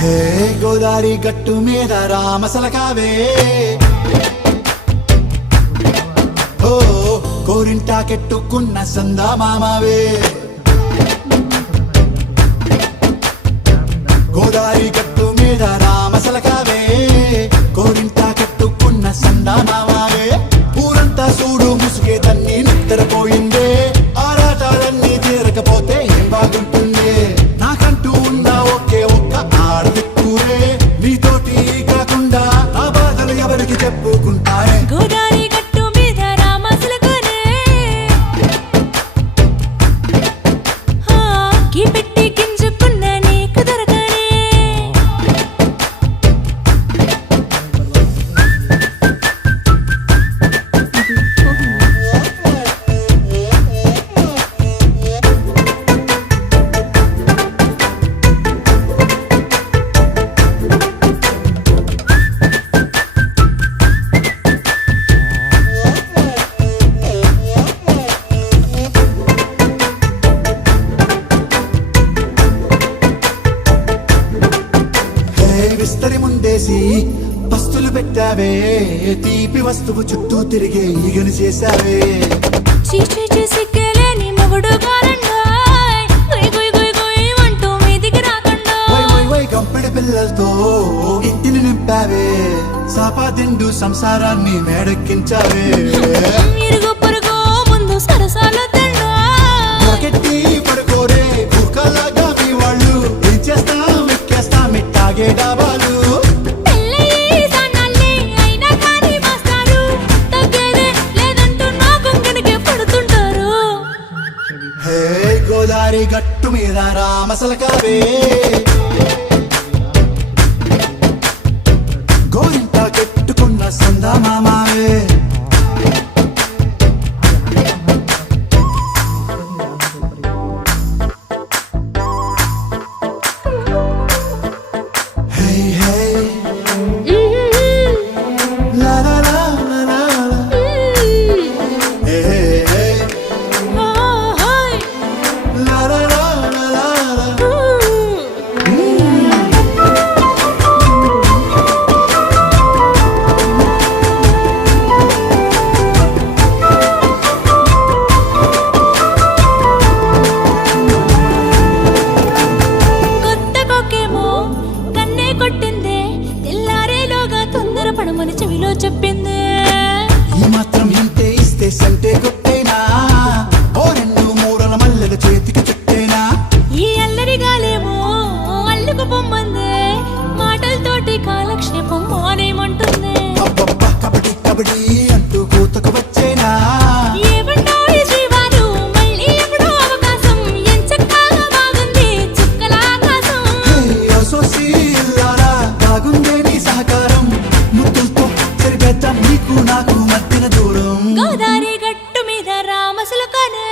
హే గోదారి గట్టు మీద రామసలకావే ఓ కోరింటాకెట్టుకున్న సందా మామావే గోదారి గట్టు మీద రామసలకావే కోరింటాకెట్టుకున్న సందా మామావే ఊరంతా చూడు ముసుగే తన్ని నిద్రపోయిందే ఆరాటాలన్నీ తీరకపోతే ఏం బాగుంటుంది నాకంటూ ఉన్న ఒకే ఒక్క ఆడదిక్కురే నీతోటి కాకుండా నా బాధలు ఎవరికి చెప్పుకుంటారే గోదారి గట్టు మీద రామసలకానే కి పెట్టి గింజుకున్న నీకు దొరకనే విస్తరి ముందేసి పస్తులు పెట్టావే తీపి వస్తువు చుట్టూ తిరిగే ఈగను చేశావే చీచీ సిగ్గలేని మొగుడు కారండాయ్ గుయ్ గుయ్ గుయ్ గుయ్ అంటూ మీదికి రాకుండా వై గంపెడి పిల్లలతో ఇంటిని నింపావే సాపాదిండు సంసారాన్ని మేడెక్కించావే ఇరుగు పొరుగు ముందు సరసాల తండా పొరకెట్టి పడుకోరే కుక్కలాగా మీ వాళ్ళు ఏం చేస్తాం ఎక్కేస్తాం ఇట్టాగే డాబాలు పెళ్ళయి సన్నాళ్ళే అయినా కానీ మాస్తారు తగ్గేదే లేదంటూ నా కొంగనికే పడుతుంటారు హే గోదారి గట్టు మీద రామసలకావే గోరింట కెట్టుకున్న సందా మామావే Hey, hey, la la la la la la. Hey, hey, hey, la la la la la la. కొత్త కొక్కేమో కన్నే కొట్టిందే తెల్లారేలోగా తొందర పడమని చెవిలో చెప్పిందే ఈ మాత్రం ఇంతే ఇస్తే సంటే కొట్టేనా ఓ రెండు మూరల మల్లెల చేతికి చుట్టేనా ఈ అల్లరి గాలేమో అల్లుకు పొమ్మందే మాటలతోటి కాలక్షేపం మానేమంటుందే అబ్బబ్బా కబడ్డీ కబడ్డీ అంటూ కూతకు వచ్చేనా ఏమంటాయి జీవాలు మళ్ళీ ఎప్పుడో అవకాశం ఎంచక్కా బాగుంది చుక్కల ఆకాశం అసోసి ఇల్లారా బాగుందే నీ సహకారం ముద్దులతో సరిపెద్దాం నీకు నాకు మధ్యన దూరం గోదారి గట్టు మీద రామసలకానే